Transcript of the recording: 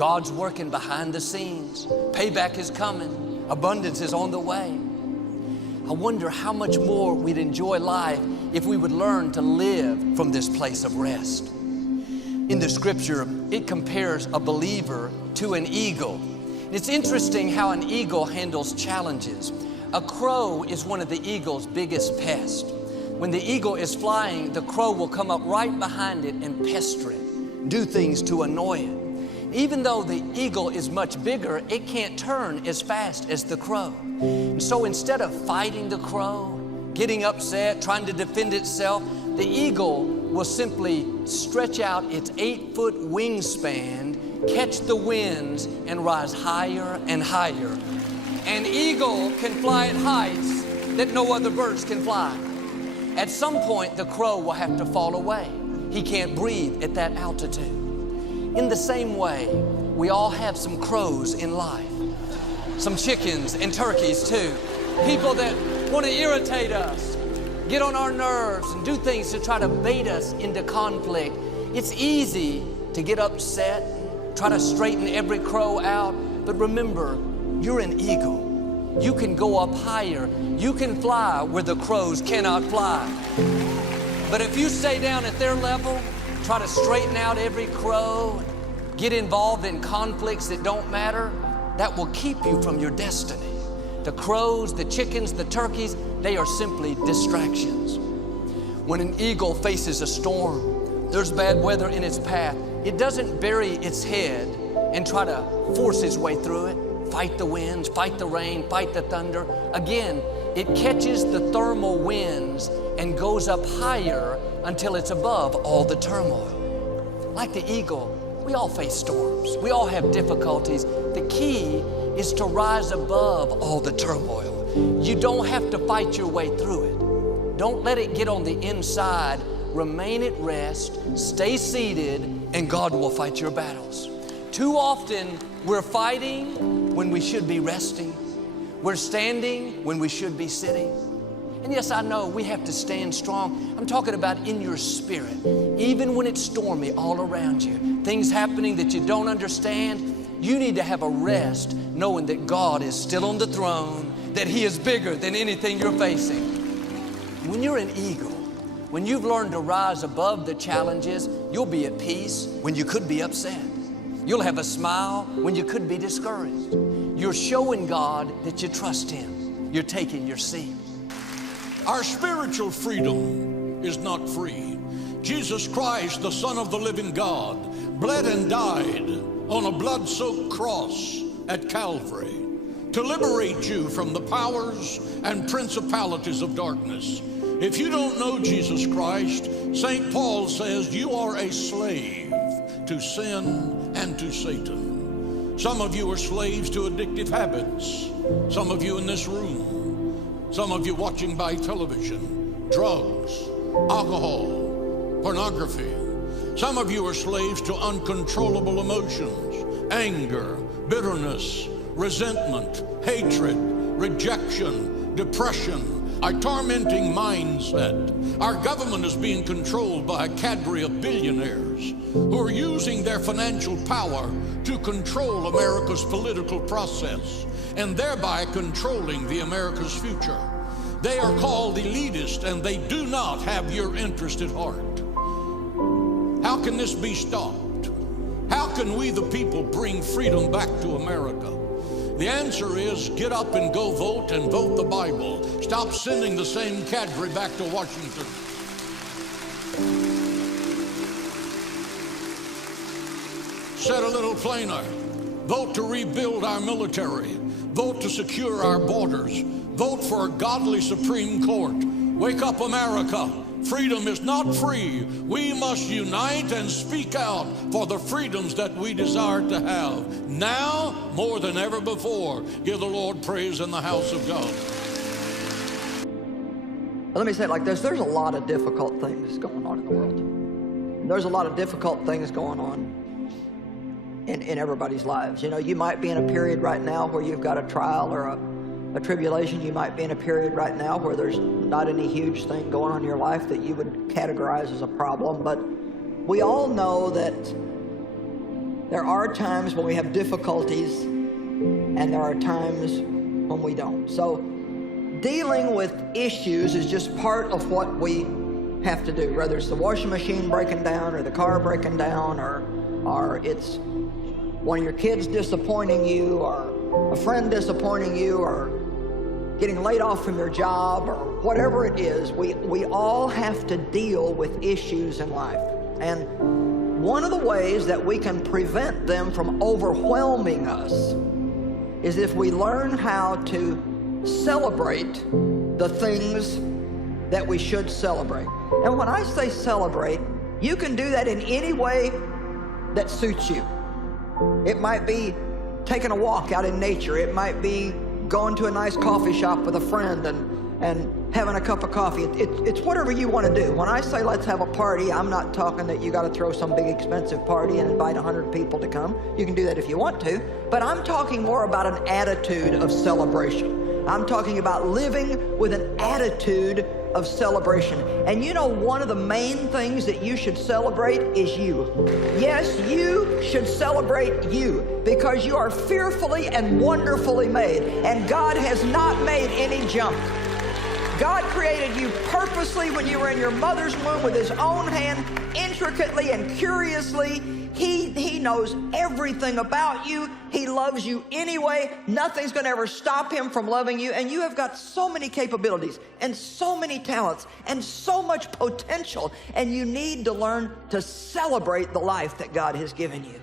God's working behind the scenes. Payback is coming. Abundance is on the way. I wonder how much more we'd enjoy life if we would learn to live from this place of rest. In the scripture, it compares a believer to an eagle. It's interesting how an eagle handles challenges. A crow is one of the eagle's biggest pests. When the eagle is flying, the crow will come up right behind it and pester it, do things to annoy it. Even though the eagle is much bigger, it can't turn as fast as the crow. And so instead of fighting the crow, getting upset, trying to defend itself, the eagle will simply stretch out its 8-foot wingspan, catch the winds, and rise higher and higher. An eagle can fly at heights that no other birds can fly. At some point, the crow will have to fall away. He can't breathe at that altitude. In the same way, we all have some crows in life. Some chickens and turkeys too. People that want to irritate us, get on our nerves, and do things to try to bait us into conflict. It's easy to get upset, try to straighten every crow out, but remember, you're an eagle. You can go up higher. You can fly where the crows cannot fly. But if you stay down at their level, try to straighten out every crow, get involved in conflicts that don't matter, that will keep you from your destiny. The crows, the chickens, the turkeys, they are simply distractions. When an eagle faces a storm, there's bad weather in its path, it doesn't bury its head and try to force its way through it, fight the winds, fight the rain, fight the thunder. Again, it catches the thermal winds and goes up higher until it's above all the turmoil. Like the eagle, we all face storms. We all have difficulties. The key is to rise above all the turmoil. You don't have to fight your way through it. Don't let it get on the inside. Remain at rest, stay seated, and God will fight your battles. Too often, we're fighting when we should be resting. We're standing when we should be sitting. And yes, I know we have to stand strong. I'm talking about in your spirit. Even when it's stormy all around you, things happening that you don't understand, you need to have a rest knowing that God is still on the throne, that He is bigger than anything you're facing. When you're an eagle, when you've learned to rise above the challenges, you'll be at peace when you could be upset. You'll have a smile when you could be discouraged. You're showing God that you trust Him. You're taking your seat. Our spiritual freedom is not free. Jesus Christ, the Son of the living God, bled and died on a blood-soaked cross at Calvary to liberate you from the powers and principalities of darkness. If you don't know Jesus Christ, St. Paul says you are a slave to sin and to Satan. Some of you are slaves to addictive habits. Some of you in this room. Some of you watching by television, drugs, alcohol, pornography. Some of you are slaves to uncontrollable emotions, anger, bitterness, resentment, hatred, rejection, depression, a tormenting mindset. Our government is being controlled by a cadre of billionaires who are using their financial power to control America's political process and thereby controlling the America's future. They are called elitist and they do not have your interest at heart. How can this be stopped? How can we the people bring freedom back to America? The answer is get up and go vote and vote the Bible. Stop sending the same cadre back to Washington. Said a little plainer, vote to rebuild our military. Vote to secure our borders. Vote for a godly Supreme Court. Wake up, America. Freedom is not free. We must unite and speak out for the freedoms that we desire to have. Now, more than ever before, give the Lord praise in the house of God. Let me say it like this. There's a lot of difficult things going on in the world. There's a lot of difficult things going on in everybody's lives. You know, you might be in a period right now where you've got a trial or a tribulation. You might be in a period right now where there's not any huge thing going on in your life that you would categorize as a problem. But we all know that There are times when we have difficulties, and there are times when we don't. So dealing with issues is just part of what we have to do, whether it's the washing machine breaking down or the car breaking down, or it's one of your kids disappointing you, or a friend disappointing you, or getting laid off from your job, or whatever it is. We all have to deal with issues in life. And one of the ways that we can prevent them from overwhelming us is if we learn how to celebrate the things that we should celebrate. And when I say celebrate, you can do that in any way that suits you. It might be taking a walk out in nature. It might be going to a nice coffee shop with a friend and having a cup of coffee. It's whatever you want to do. When I say let's have a party, I'm not talking that you got to throw some big expensive party and invite 100 people to come. You can do that if you want to, but I'm talking more about an attitude of celebration. I'm talking about living with an attitude of celebration. And you know, one of the main things that you should celebrate is you. Yes, you should celebrate you, because you are fearfully and wonderfully made, and God has not made any junk. God created you purposely when you were in your mother's womb with his own hand, intricately and curiously. He knows everything about you. He loves you anyway. Nothing's going to ever stop him from loving you. And you have got so many capabilities and so many talents and so much potential. And you need to learn to celebrate the life that God has given you.